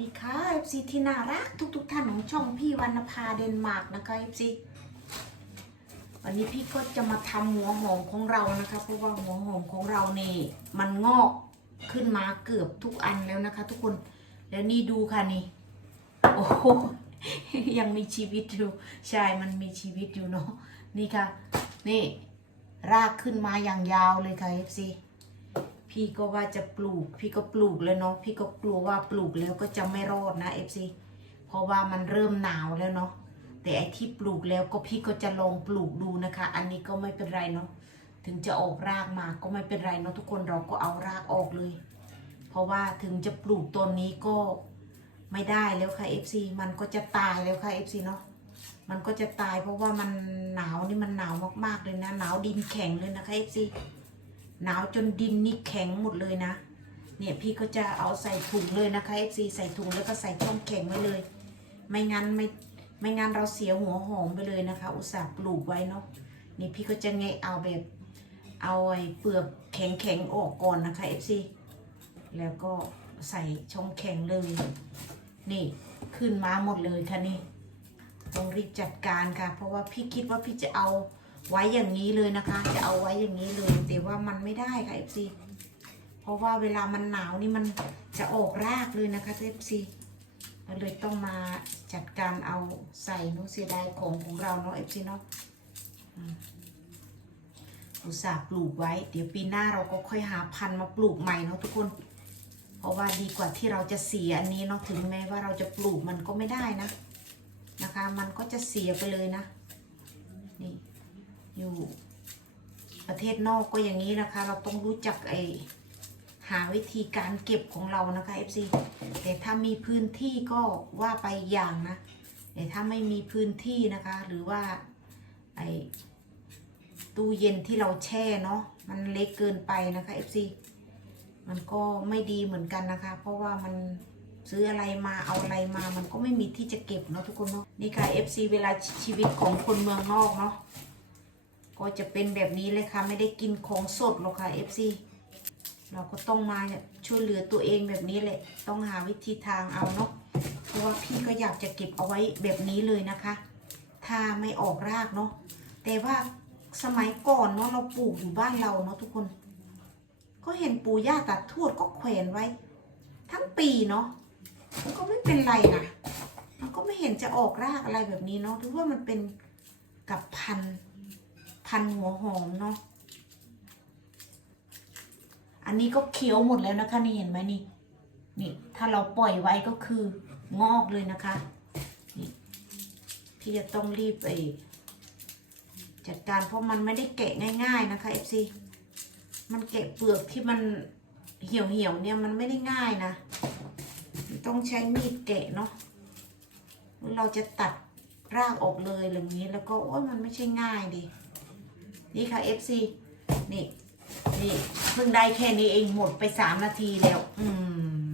ดีค่ะ FC ที่น่ารักทุกๆทท่านของช่องพี่วรรณภาเดนมาร์กนะคะ FC วันนี้พี่ก็จะมาทำหัวหอมของเรานะคะเพราะว่าหัวหอมของเรานี่มันงอกขึ้นมาเกือบทุกอันแล้วนะคะ ทุกคนแล้วนี่ดูค่ะนี่โอ้โหยังมีชีวิตอยู่ใช่มันมีชีวิตอยู่เนาะนี่ค่ะ นี่รากขึ้นมาอย่างยาวเลยค่ะ FC พี่ก็ว่าจะปลูก พี่ก็ปลูกเลยเนาะพี่ก็กลัวว่าปลูกแล้วก็จะไม่รอดนะ FC เพราะว่ามันเริ่มหนาวแล้วเนาะแต่ไอที่ปลูกแล้วก็พี่ก็จะลองปลูกดูนะคะ อันนี้ก็ไม่เป็นไรเนาะถึงจะออกรากมาก็ไม่เป็นไรเนาะทุกคนเราก็เอารากออกเลย เพราะว่าถึงจะปลูกต้นนี้ก็ไม่ได้แล้วค่ะ FC มันก็จะตายแล้วค่ะ FC เนาะมันก็จะตายเพราะว่ามันหนาวนี่มันหนาวมากๆเลยนะหนาวดินแข็งเลยนะคะ FC หนาวจนดินนี่แข็งหมดเลยนะ เนี่ยพี่ก็จะเอาใส่ถุงเลยนะคะ FC ใส่ถุงแล้วก็ใส่ช่องแข็งไว้เลย ไม่งั้นไม่ไม่งั้นเราเสียหัวหอมไปเลยนะคะ อุตส่าห์ปลูกไว้เนาะนี่พี่ก็จะไงเอาแบบเอาไอ้เปลือกแข็งๆออกก่อนนะคะ FC แล้วก็ใส่ช่องแข็งเลย นี่ขึ้นมาหมดเลยค่ะนี่ต้องรีบจัดการค่ะ เพราะว่าพี่คิดว่าพี่จะเอา ไว้อย่างนี้เลยนะคะ จะเอาไว้อย่างนี้เลยแต่ว่ามันไม่ได้ค่ะ FC เพราะว่าเวลามันหนาวนี่มันจะออกรากเลยนะคะ FC ก็เลยต้องมาจัดการเอาใส่เนุเสียดายของของเราเนาะ FC เนาะอุตส่าห์ปลูกไว้ เดี๋ยวปีหน้าเราก็ค่อยหาพันธุ์มาปลูกใหม่เนาะทุกคน เพราะว่าดีกว่าที่เราจะเสียอันนี้เนาะถึงแม้ว่าเราจะปลูกมันก็ไม่ได้นะนะคะ มันก็จะเสียไปเลยนะ อยู่ประเทศนอกก็อย่างนี้นะคะ เราต้องรู้จักไอหาวิธีการเก็บของเรานะคะ FC แต่ถ้ามีพื้นที่ก็ว่าไปอย่างนะ แต่ถ้าไม่มีพื้นที่นะคะ หรือว่าไอตู้เย็นที่เราแช่เนาะมันเล็กเกินไปนะคะ FC มันก็ไม่ดีเหมือนกันนะคะ เพราะว่ามันซื้ออะไรมาเอาอะไรมา มันก็ไม่มีที่จะเก็บเนาะทุกคนเนาะนี่ค่ะ FC เวลาชีวิตของคนเมืองนอกเนาะ ก็จะเป็นแบบนี้เลยค่ะ ไม่ได้กินของสดหรอกค่ะ FC เราก็ต้องมาช่วยเหลือตัวเองแบบนี้แหละ ต้องหาวิธีทางเอาเนาะเพราะว่าพี่ก็อยากจะเก็บเอาไว้แบบนี้เลยนะคะ ถ้าไม่ออกรากเนาะแต่ว่าสมัยก่อนเนาะเราปลูกอยู่บ้านเราเนาะทุกคน ก็เห็นปู่ย่าตาทวดก็แขวนไว้ ทั้งปีเนาะมันก็ไม่เป็นไรนะมันก็ไม่เห็นจะออกรากอะไรแบบนี้เนาะหรือว่ามันเป็นกับพันธุ์ พันหัวหอมเนาะ อันนี้ก็เคี้ยวหมดแล้วนะคะนี่เห็นไหมนี่ นี่ ถ้าเราปล่อยไว้ก็คืองอกเลยนะคะ นี่พี่จะต้องรีบไปจัดการเพราะมันไม่ได้แกะง่าย ๆนะคะ FC มันแกะเปลือกที่มันเหี่ยวเหี่ยวๆเนี่ยมันไม่ได้ง่ายนะ ต้องใช้มีดแกะเนาะ เราจะตัดรากออกเลยอย่างนี้แล้วก็โอ้ยมันไม่ใช่ง่ายดิ นี่ค่ะ FC นี่นี่เพิ่งได้แค่นี้เองหมดไปสามนาทีแล้ว อืม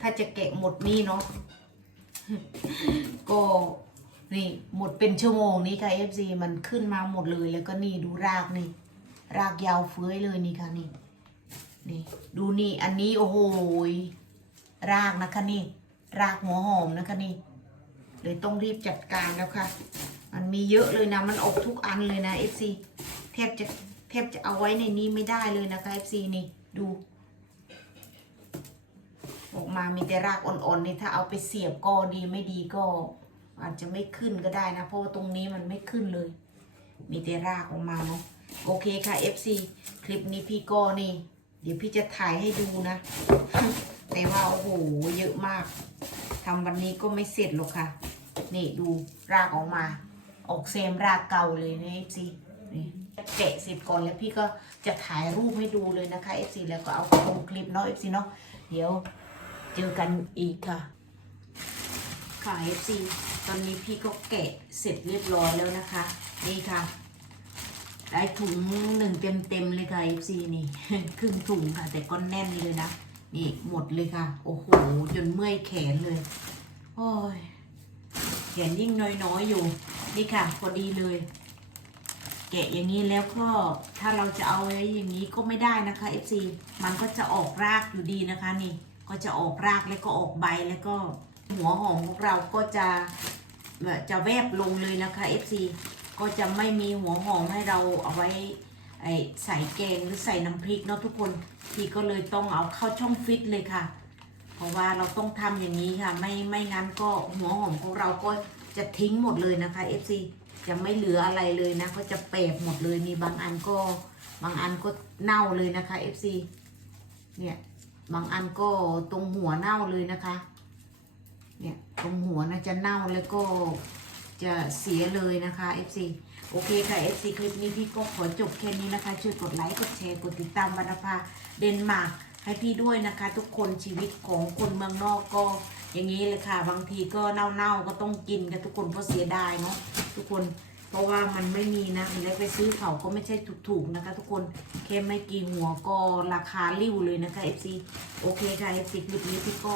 ถ้าจะแกะหมดนี่เนาะก็นี่หมดเป็นชั่วโมงนี้ค่ะ FC มันขึ้นมาหมดเลยแล้วก็นี่ดูรากนี่ รากยาวเฟื้อยเลยนี่ค่ะนี่นี่ดูนี่อันนี้โอ้โหรากนะคะนี่ รากหัวหอมนะคะนี่เลยต้องรีบจัดการแล้วค่ะ มันมีเยอะเลยนะ มันออกทุกอันเลยนะ FC แทบจะแทบจะเอาไว้ในนี้ไม่ได้เลยนะคะ FC นี่ดูออกมามีแต่รากอ่อนๆนี่ถ้าเอาไปเสียบก็ดีไม่ดีก็อาจจะไม่ขึ้นก็ได้นะ เพราะว่าตรงนี้มันไม่ขึ้นเลย มีแต่รากออกมาเนาะโอเคค่ะ FC คลิปนี้พี่ก็นี่ เดี๋ยวพี่จะถ่ายให้ดูนะ แต่ว่าโอ้โหเยอะมากทำวันนี้ก็ไม่เสร็จหรอกค่ะ นี่ดูรากออกมา ออกเซมรากเก่าเลยนะ FC นี่แกะเสร็จก่อนแล้วพี่ก็จะถ่ายรูปให้ดูเลยนะคะ FC แล้วก็เอาลงคลิปเนาะ FC เนาะเดี๋ยวเจอกันอีกค่ะค่ะ FC ตอนนี้พี่ก็แกะเสร็จเรียบร้อยแล้วนะคะ นี่ค่ะ ได้ถุงหนึ่งเต็มเต็มเลยค่ะ FC นี่ครึ่งถุงค่ะ แต่ก็แน่นเลยนะนี่หมดเลยค่ะ โอ้โหจนเมื่อยแขนเลย โอ้ยแขนยิ่งน้อยๆอยู่ นี่ค่ะพอดีเลย แกะอย่างนี้แล้วก็ถ้าเราจะเอาไว้อย่างนี้ก็ไม่ได้นะคะ FC มันก็จะออกรากอยู่ดีนะคะนี่ก็จะออกรากแล้วก็ออกใบแล้วก็หัวหอมของเราก็จะจะแวบลงเลยนะคะ FC ก็จะไม่มีหัวหอมให้เราเอาไว้ใส่แกงหรือใส่น้ำพริกเนาะทุกคนพี่ก็เลยต้องเอาเข้าช่องฟิตเลยค่ะ ราะว่าเราต้องทำอย่างนี้ค่ะ ไม่ไม่งั้นก็หัวหอมของเราก็จะทิ้งหมดเลยนะคะ FC จะไม่เหลืออะไรเลยนะ ก็จะเปรบหมดเลยมีบางอันก็บางอันก็เน่าเลยนะคะ FC เนี่ยบางอันก็ตรงหัวเน่าเลยนะคะ เนี่ยตรงหัวนะจะเน่าแล้วก็จะเสียเลยนะคะ FC โอเคค่ะ FC คลิปนี้พี่ก็ขอจบแค่นี้นะคะ ช่วยกดไลค์ กดแชร์ กดติดตามวรรณภาเดนมาร์ก ให้พี่ด้วยนะคะ ทุกคนชีวิตของคนเมืองนอกก็อย่างนี้เลยค่ะ บางทีก็เน่าๆก็ต้องกินกันทุกคนเพราะเสียดายเนาะทุกคนเพราะว่ามันไม่มีนะแล้วไปซื้อเขาก็ไม่ใช่ถูกๆนะคะ ทุกคนแค่ไม่กี่หัวก็ราคาริ้วเลยนะคะ FC โอเคค่ะ FC คลิปนี้พี่ก็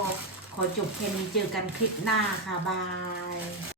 ขอจบแค่นี้เจอกันคลิปหน้าค่ะบาย